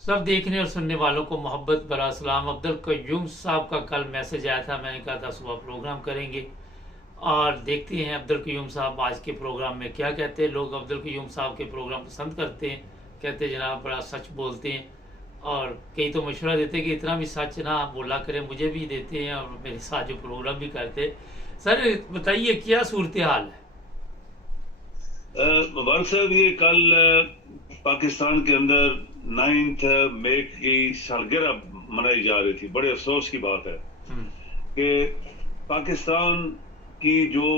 सब देखने और सुनने वालों को मोहब्बत भरा सलाम। अब्दुल कयूम साहब का कल मैसेज आया था, मैंने कहा था सुबह प्रोग्राम करेंगे और देखते हैं अब्दुल कयूम साहब आज के प्रोग्राम में क्या कहते हैं। लोग अब्दुल कयूम साहब के प्रोग्राम पसंद करते हैं, कहते हैं जनाब बड़ा सच बोलते हैं और कई तो मशवरा देते हैं कि इतना भी सच ना बोला करें, मुझे भी देते हैं और मेरे साथ जो प्रोग्राम भी करते हैं। सर बताइए क्या सूरत हाल है? मुबारक साहब, ये कल पाकिस्तान के अंदर 9 मई की सालगिरह मनाई जा रही थी। बड़े अफसोस की बात है हम्म। कि पाकिस्तान की जो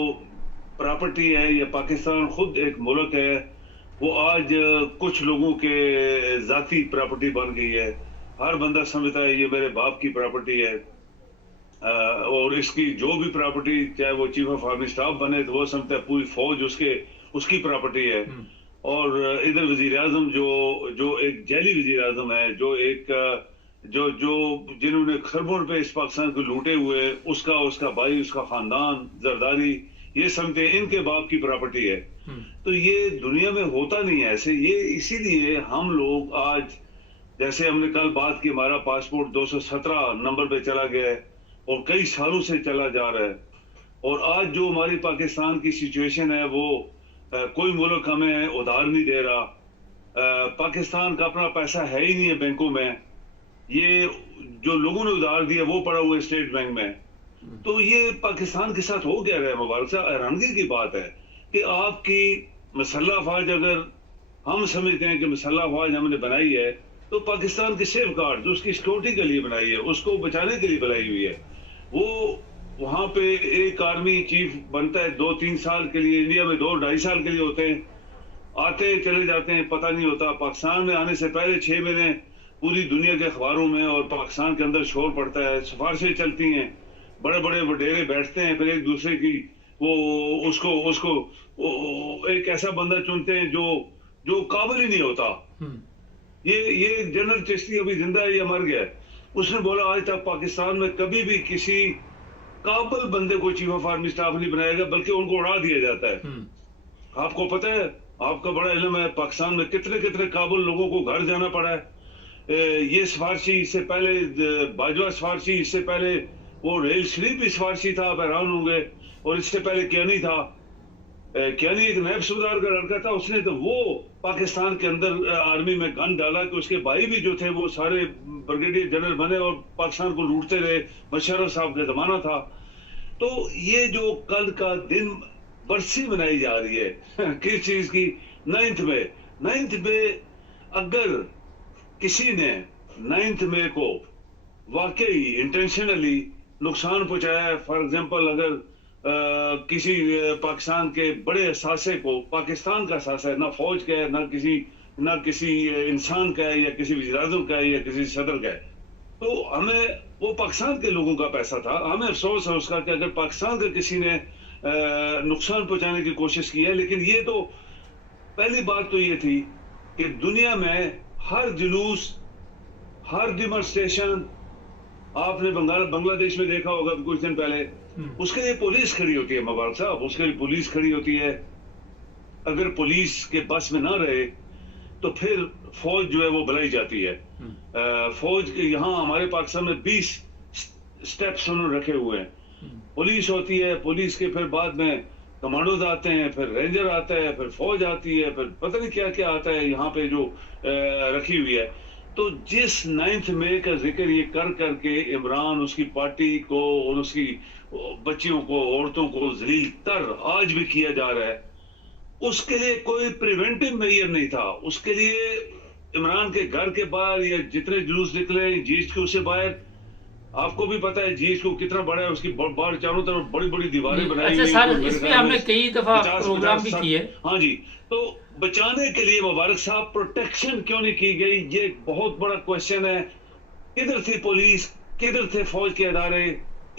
प्रॉपर्टी है या पाकिस्तान खुद एक मुल्क है, वो आज कुछ लोगों के जाती प्रॉपर्टी बन गई है। हर बंदा समझता है ये मेरे बाप की प्रॉपर्टी है, और इसकी जो भी प्रॉपर्टी, चाहे वो चीफ ऑफ आर्मी स्टाफ बने तो वो समझता है पूरी फौज उसकी प्रॉपर्टी है। और इधर वजीर आजम जो जो एक जैली वजीर आजम है, जो एक जो जो जिन्होंने खरबों रुपए इस पाकिस्तान को लूटे हुए, उसका भाई, उसका खानदान जरदारी, ये समझते इनके बाप की प्रॉपर्टी है। तो ये दुनिया में होता नहीं है ऐसे। ये इसीलिए हम लोग आज, जैसे हमने कल बात की, हमारा पासपोर्ट 217 नंबर पे चला गया है और कई सालों से चला जा रहा है। और आज जो हमारी पाकिस्तान की सिचुएशन है, वो कोई मुल्क हमें उधार नहीं दे रहा। पाकिस्तान का अपना पैसा है ही नहीं है बैंकों में। ये जो लोगों ने उधार दिया वो पड़ा हुआ है स्टेट बैंक में। तो ये पाकिस्तान के साथ हो क्या रहा है? मुबारक साहब, हैरानगी की बात है कि आपकी मसल्ला अफवाज, अगर हम समझते हैं कि मसल्ला अफवाज हमने बनाई है, तो पाकिस्तान की सेफ गार्ड जो उसकी सिक्योरिटी के लिए बनाई है, उसको बचाने के लिए बनाई हुई है। वो वहां पे एक आर्मी चीफ बनता है 2-3 साल के लिए, इंडिया में 2-2.5 साल के लिए होते हैं, आते हैं चले जाते हैं, पता नहीं होता। पाकिस्तान में आने से पहले 6 महीने पूरी दुनिया के अखबारों में और पाकिस्तान के अंदर शोर पड़ता है, सिफारिशें चलती हैं, बड़े बड़े वडेरे बैठते हैं, फिर एक दूसरे की वो उसको उसको एक ऐसा बंदा चुनते हैं जो जो काबिल ही नहीं होता। ये जनरल चिश्ती अभी जिंदा है या मर गया है? उसने बोला आज तक पाकिस्तान में कभी भी किसी काबिल बंदे को चीफ ऑफ आर्मी स्टाफ नहीं बनाएगा, बल्कि उनको उड़ा दिया जाता है। आपको पता है, आपका बड़ा इल्म है, पाकिस्तान में कितने कितने काबिल लोगों को घर जाना पड़ा है। ये सिफारशी, इससे पहले बाजवा सिफारशी, इससे पहले वो रेल शरीफ भी सिफारशी था, आप हैरान होंगे। और इससे पहले क्यानी था। क्यानी एक नैब सूबेदार का लड़का था, उसने तो वो पाकिस्तान के अंदर आर्मी में गन डाला कि उसके भाई भी जो थे वो सारे ब्रिगेडियर जनरल बने और पाकिस्तान को लूटते रहे। मुशर्रफ साहब का जमाना था। तो ये जो कल का दिन बरसी मनाई जा रही है किस चीज की? 9th में अगर किसी ने 9th मई को वाकई इंटेंशनली नुकसान पहुंचाया है, फॉर एग्जांपल अगर किसी पाकिस्तान के बड़े असासे को, पाकिस्तान का असासा है, ना फौज का है, ना किसी इंसान का है, या किसी वज़ीर-ए-आज़म का है, या किसी सदर का है, तो हमें, वो पाकिस्तान के लोगों का पैसा था, हमें अफसोस है उसका कि अगर पाकिस्तान के किसी ने नुकसान पहुंचाने की कोशिश की है। लेकिन ये तो पहली बात तो ये थी कि दुनिया में हर जुलूस, हर डिमॉन्स्ट्रेशन, आपने बांग्लादेश में देखा होगा कुछ दिन पहले, उसके लिए पुलिस खड़ी होती है। मुबारक साहब, उसके लिए पुलिस खड़ी होती है। अगर पुलिस के बस में ना रहे तो फिर फौज जो है वो बुलाई जाती है। फौज के यहाँ हमारे पाकिस्तान में 20 स्टेप्स उन्होंने रखे हुए हैं। पुलिस होती है, पुलिस के फिर बाद में कमांडोज आते हैं, फिर रेंजर आता है, फिर फौज आती है, फिर पता नहीं क्या क्या आता है यहाँ पे जो रखी हुई है। तो जिस 9th मई का जिक्र ये कर करके इमरान, उसकी पार्टी को और उसकी बच्चियों को, औरतों को जलील तर आज भी किया जा रहा है, उसके लिए कोई प्रिवेंटिव मेजर नहीं था। उसके लिए इमरान के घर के बाहर या जितने जुलूस निकले जीएचक्यू से बाहर, आपको भी पता है जीएचक्यू कितना बड़ा है, उसकी बाहर चारों तरफ बड़ी बड़ी दीवारें बनाई हुई हैं। अच्छा सर, हमने कई दफा प्रोग्राम भी किए। हाँ जी, तो बचाने के लिए मुबारक साहब प्रोटेक्शन क्यों नहीं की गई, ये एक बहुत बड़ा क्वेश्चन है। किधर थी पुलिस, किधर थे फौज के अदारे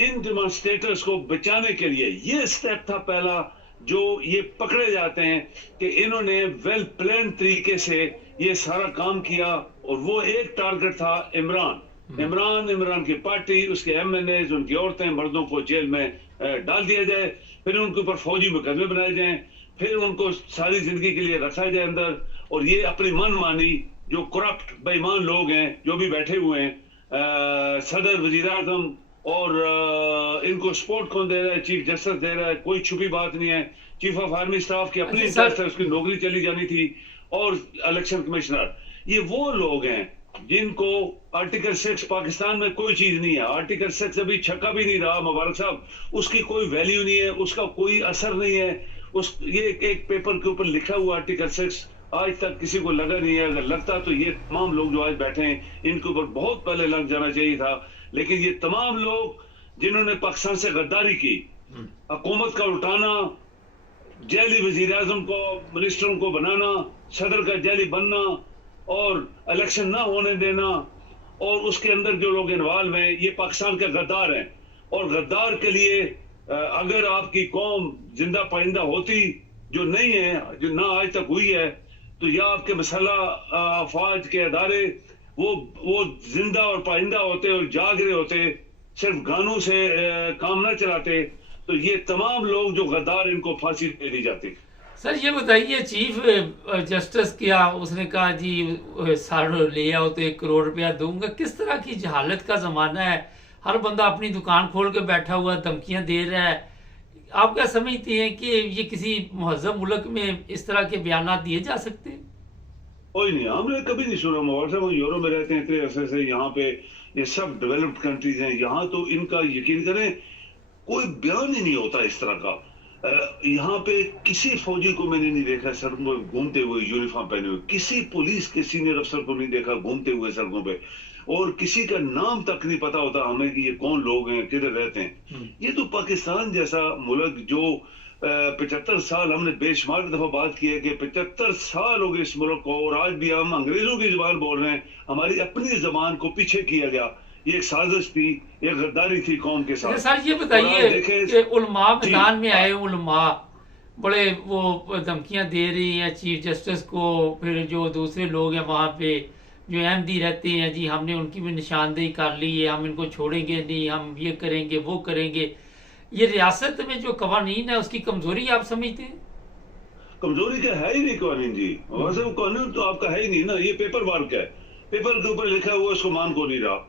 इन डिमॉन्स्ट्रेटर्स को बचाने के लिए? ये स्टेप था पहला, जो ये पकड़े जाते हैं कि इन्होंने वेल प्लान तरीके से ये सारा काम किया। और वो एक टारगेट था इमरान की पार्टी, उसके एमएनए, उनकी औरतें, मर्दों को जेल में डाल दिया जाए, फिर उनके ऊपर फौजी मुकदमे बनाए जाएं, फिर उनको सारी जिंदगी के लिए रखा जाए अंदर। और ये अपनी मनमानी जो करप्ट बेईमान लोग हैं जो भी बैठे हुए हैं, सदर, वजीर आजम, और इनको सपोर्ट कौन दे रहा है? चीफ जस्टिस दे रहा है। कोई छुपी बात नहीं है। चीफ ऑफ आर्मी स्टाफ की अपनी इंटरेस्ट है, उसकी नौकरी चली जानी थी, और इलेक्शन कमिश्नर, ये वो लोग हैं जिनको आर्टिकल 6, पाकिस्तान में कोई चीज नहीं है। आर्टिकल 6 अभी छक्का भी नहीं रहा मुबारक साहब, उसकी कोई वैल्यू नहीं है, उसका कोई असर नहीं है। ये एक पेपर के ऊपर लिखा हुआ आर्टिकल 6 आज तक किसी को लगा नहीं है। अगर लगता तो ये तमाम लोग जो आज बैठे हैं इनके ऊपर बहुत पहले लग जाना चाहिए था। लेकिन ये तमाम लोग जिन्होंने पाकिस्तान से गद्दारी की, हुकूमत का उल्टाना, जैली वजीर आजम को, मिनिस्टरों को बनाना, सदर का जैली बनना, और इलेक्शन ना होने देना, और उसके अंदर जो लोग इन्वॉल्व हैं ये पाकिस्तान के गद्दार हैं। और गद्दार के लिए अगर आपकी कौम जिंदा पाइंदा होती, जो नहीं है, जो ना आज तक हुई है, तो या आपके मसला अफवाज के अदारे वो जिंदा और पाइंदा होते और जाग रहे होते, सिर्फ गानों से काम ना चलाते, तो ये तमाम लोग जो गद्दार, इनको फांसी दे दी जाती। सर ये बताइए, चीफ जस्टिस किया, उसने कहा जी सर ले आओ तो 1 करोड़ रुपया दूंगा। किस तरह की जहालत का ज़माना है, हर बंदा अपनी दुकान खोल के बैठा हुआ धमकियां दे रहा है। आप क्या समझते हैं कि ये किसी महज़ब मुल्क में इस तरह के बयान दिए जा सकते हैं? कोई नहीं, हमने कभी नहीं सुना। हम यूरोप में रहते हैं इतने अरसे से, यहाँ पे ये सब डेवलप्ड कंट्रीज हैं, यहाँ तो इनका यकीन करें कोई बयान ही नहीं होता इस तरह का। यहाँ पे किसी फौजी को मैंने नहीं देखा सड़कों पर घूमते हुए यूनिफॉर्म पहने हुए, किसी पुलिस के सीनियर अफसर को नहीं देखा घूमते हुए सड़कों पे, और किसी का नाम तक नहीं पता होता हमें कि ये कौन लोग हैं, किधर रहते हैं। ये तो पाकिस्तान जैसा मुल्क जो 75 साल, हमने बेशुमार दफा बात की है कि 75 साल हो गए इस मुल्क को, और आज भी हम अंग्रेजों की जुबान बोल रहे हैं। हमारी अपनी जबान को पीछे किया गया, ये एक साजिश थी, एक गद्दारी थी कौम के साथ। सर ये बताइए कि उलमा मैदान में आए, उलमा बड़े वो धमकियां दे रही हैं चीफ जस्टिस को, फिर जो दूसरे लोग हैं वहाँ पे जो अहमदी रहते हैं, जी हमने उनकी भी निशानदेही कर ली है, हम इनको छोड़ेंगे नहीं, हम ये करेंगे वो करेंगे। ये रियासत में जो कवानीन है उसकी कमजोरी आप समझते हैं? कमजोरी क्या है ही नहीं कानून जी, वैसे वो कानून तो आपका है ही नहीं ना, ये पेपर वर्क है, पेपर के ऊपर लिखा हुआ उसको मान को नहीं रहा।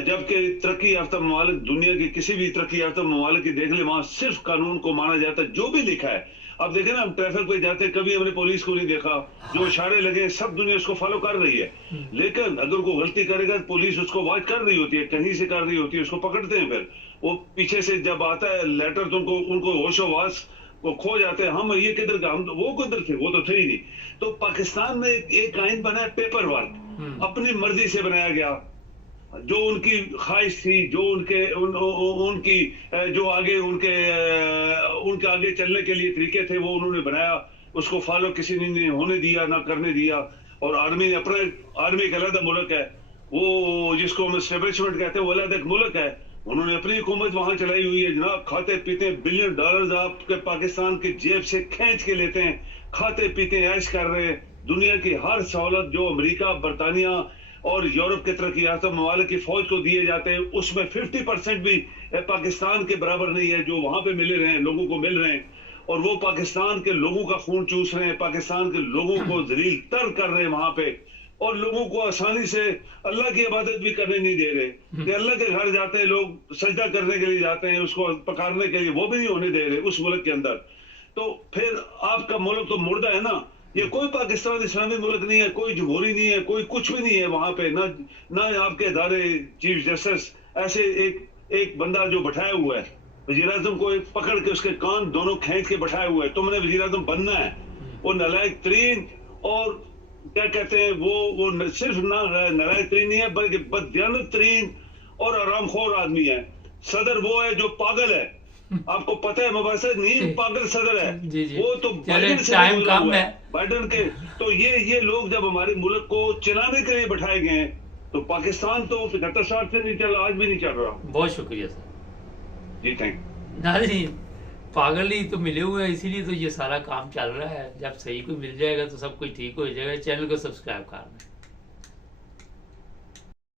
जबकि तरक्की याफ्ता ममालिक, दुनिया के किसी भी तरक्की याफ्ता ममालिक की देख ले, वहां सिर्फ कानून को माना जाता है, जो भी लिखा है। अब देखें ना, हम ट्रैफिक पे जाते हैं, कभी हमने पुलिस को नहीं देखा, जो इशारे लगे सब दुनिया उसको फॉलो कर रही है। लेकिन अगर कोई गलती करेगा तो पुलिस उसको वॉच कर रही होती है, कहीं से कर रही होती है, उसको पकड़ते हैं। फिर वो पीछे से जब आता है लेटर तो उनको होशोवास वो खो जाते हैं। हम ये किधर का, हम वो किधर थे, वो तो थे ही नहीं। तो पाकिस्तान में एक आइन बना है पेपर वर्क, अपनी मर्जी से बनाया गया, जो उनकी ख्वाहिश थी, जो उनकी जो आगे उनके आगे चलने के लिए तरीके थे, वो उन्होंने बनाया, उसको फॉलो किसी ने नहीं होने दिया, ना करने दिया। और आर्मी ने अपना, आर्मी का अलग मुल्क है, वो जिसको हम एस्टेब्लिशमेंट कहते हैं, वो अलग एक मुल्क है, उन्होंने अपनी हुकूमत वहां चलाई हुई है। जनाब खाते पीते बिलियन डॉलर्स आपके पाकिस्तान की जेब से खींच के लेते हैं, खाते पीते ऐश कर रहे हैं। दुनिया की हर सहूलत जो अमेरिका, बरतानिया और यूरोप के तरक्की याफ्ता ममालिक की फौज को दिए जाते हैं, उसमें 50% भी पाकिस्तान के बराबर नहीं है जो वहां पे मिल रहे हैं, लोगों को मिल रहे हैं। और वो पाकिस्तान के लोगों का खून चूस रहे हैं, पाकिस्तान के लोगों को जलील तर कर रहे हैं वहां पे, और लोगों को आसानी से अल्लाह की इबादत भी करने नहीं दे रहे। कि अल्लाह के घर जाते हैं लोग, सजदा करने के लिए जाते हैं, उसको पकारने के लिए, वो भी नहीं होने दे रहे उस मुल्क के अंदर। तो फिर आपका मुल्क तो मुर्दा है ना। ये कोई पाकिस्तान इस्लामी मुल्क नहीं है, कोई जमहूरी नहीं है, कोई कुछ भी नहीं है वहां पे, ना आपके इदारे, चीफ जस्टिस, ऐसे एक बंदा जो बैठाया हुआ है, वजीर आजम को एक पकड़ के उसके कान दोनों खींच के बैठाया हुआ है, तुमने वजीर आजम बनना है। वो नालायक तरीन और क्या कहते हैं, वो सिर्फ नालायक तरीन नहीं है बल्कि बददियानत तरीन और आरामखोर आदमी है। सदर वो है जो पागल है, आपको पता है, मुबाशर नहीं पागल सदर है। जी जी। वो तो बाइडन से टाइम कम है, बाइडन के। तो ये लोग जब हमारे मुल्क को चलाने के लिए बैठाए गए हैं, तो पाकिस्तान तो 75 साल से नहीं चला, आज भी नहीं चल रहा। बहुत शुक्रिया सर जी, थैंक। नहीं, पागल ही तो मिले हुए हैं, इसीलिए तो ये सारा काम चल रहा है। जब सही कोई मिल जाएगा तो सब कुछ ठीक हो जाएगा। चैनल को सब्सक्राइब करना।